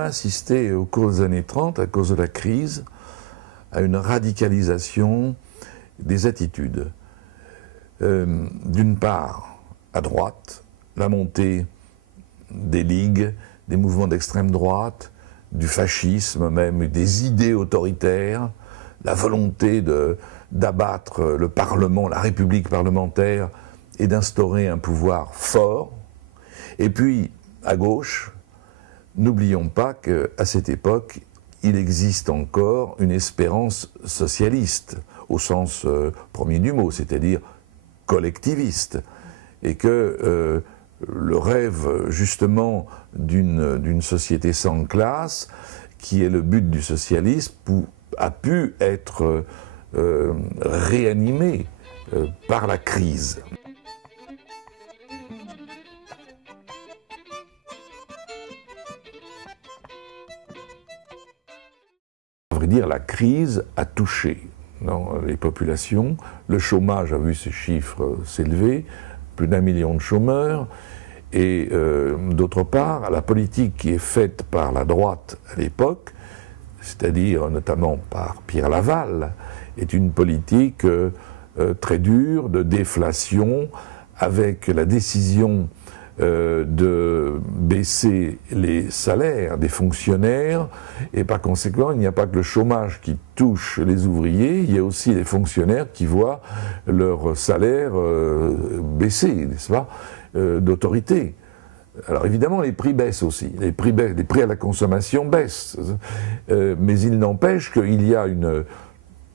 a assisté au cours des années 30, à cause de la crise, à une radicalisation des attitudes. D'une part, à droite, la montée des ligues, des mouvements d'extrême droite, du fascisme même, des idées autoritaires, la volonté d'abattre le Parlement, la République parlementaire, et d'instaurer un pouvoir fort. Et puis, à gauche, n'oublions pas qu'à cette époque, il existe encore une espérance socialiste, au sens premier du mot, c'est-à-dire collectiviste, et que le rêve justement d'une société sans classe, qui est le but du socialisme, a pu être réanimé par la crise. À vrai dire, la crise a touché les populations. Le chômage a vu ses chiffres s'élever, plus d'1 million de chômeurs. Et d'autre part, la politique qui est faite par la droite à l'époque, c'est-à-dire notamment par Pierre Laval, est une politique très dure de déflation, avec la décision de baisser les salaires des fonctionnaires, et par conséquent, il n'y a pas que le chômage qui touche les ouvriers, il y a aussi les fonctionnaires qui voient leur salaire baisser, n'est-ce pas, d'autorité. Alors évidemment, les prix baissent aussi, les prix à la consommation baissent, mais il n'empêche qu'il y a une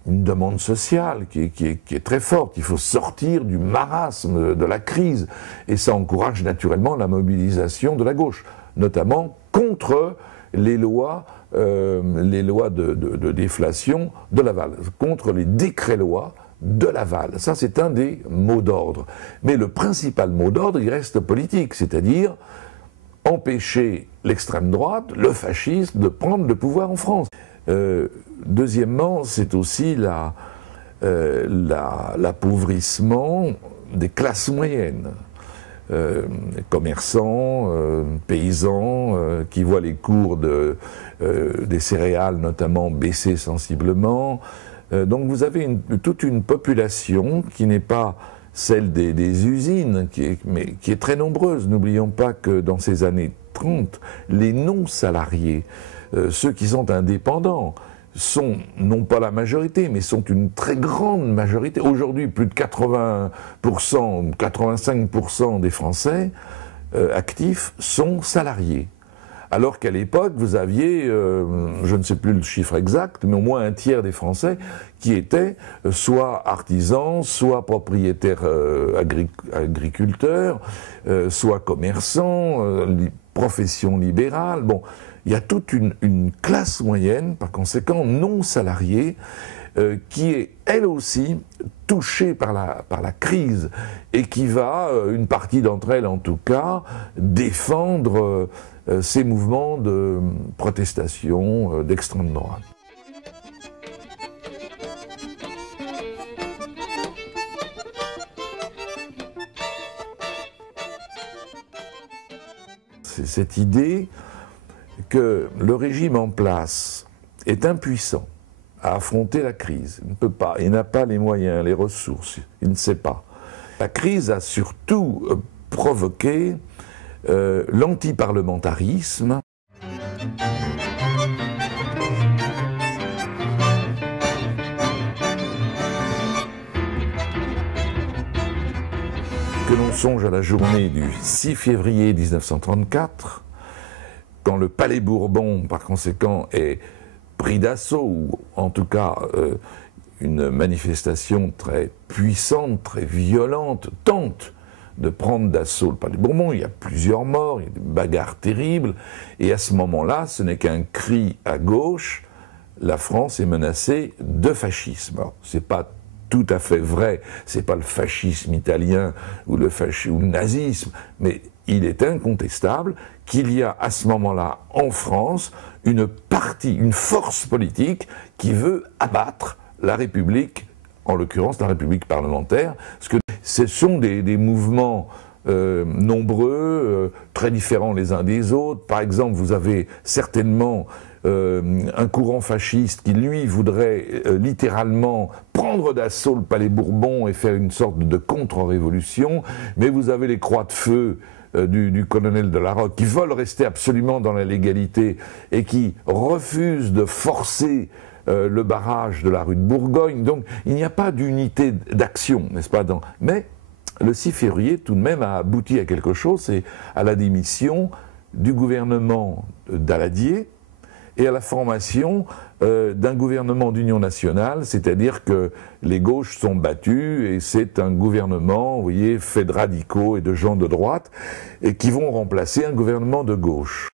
demande sociale qui est très forte. Il faut sortir du marasme de la crise, et ça encourage naturellement la mobilisation de la gauche, notamment contre les lois de déflation de Laval, contre les décrets-lois de Laval. Ça, c'est un des mots d'ordre. Mais le principal mot d'ordre, il reste politique, c'est-à-dire empêcher l'extrême droite, le fascisme, de prendre le pouvoir en France. Deuxièmement, c'est aussi l'appauvrissement des classes moyennes. Commerçants, paysans, qui voient les cours des céréales notamment baisser sensiblement. Donc vous avez toute une population qui n'est pas celle des usines, mais qui est très nombreuse. N'oublions pas que dans ces années 30, les non-salariés, ceux qui sont indépendants, sont non pas la majorité, mais sont une très grande majorité. Aujourd'hui, plus de 80%, 85% des Français actifs sont salariés. Alors qu'à l'époque, vous aviez, je ne sais plus le chiffre exact, mais au moins un tiers des Français qui étaient soit artisans, soit propriétaires agriculteurs, soit commerçants, professions libérales. Bon, il y a toute une classe moyenne, par conséquent non salariée, qui est elle aussi touchée par la crise, et qui va, une partie d'entre elles en tout cas, défendre ces mouvements de protestation d'extrême droite. C'est cette idée que le régime en place est impuissant à affronter la crise. Il ne peut pas, il n'a pas les moyens, les ressources, il ne sait pas. La crise a surtout provoqué l'antiparlementarisme. Que l'on songe à la journée du 6 février 1934, quand le Palais Bourbon, par conséquent, est pris d'assaut, ou en tout cas une manifestation très puissante, très violente, tente de prendre d'assaut le Palais Bourbon. Il y a plusieurs morts, il y a des bagarres terribles, et à ce moment-là, ce n'est qu'un cri à gauche, la France est menacée de fascisme. Alors, c'est pas tout à fait vrai, c'est pas le fascisme italien ou le nazisme, mais il est incontestable qu'il y a à ce moment-là en France une force politique qui veut abattre la République, en l'occurrence la République parlementaire, parce que ce sont des mouvements nombreux, très différents les uns des autres. Par exemple, vous avez certainement un courant fasciste qui, lui, voudrait littéralement prendre d'assaut le Palais Bourbon et faire une sorte de contre-révolution, mais vous avez les croix de feu du colonel de la Rocque qui veulent rester absolument dans la légalité et qui refusent de forcer le barrage de la rue de Bourgogne. Donc il n'y a pas d'unité d'action, n'est-ce pas? Mais le 6 février, tout de même, a abouti à quelque chose, c'est à la démission du gouvernement Daladier et à la formation d'un gouvernement d'union nationale, c'est-à-dire que les gauches sont battues et c'est un gouvernement, vous voyez, fait de radicaux et de gens de droite et qui vont remplacer un gouvernement de gauche.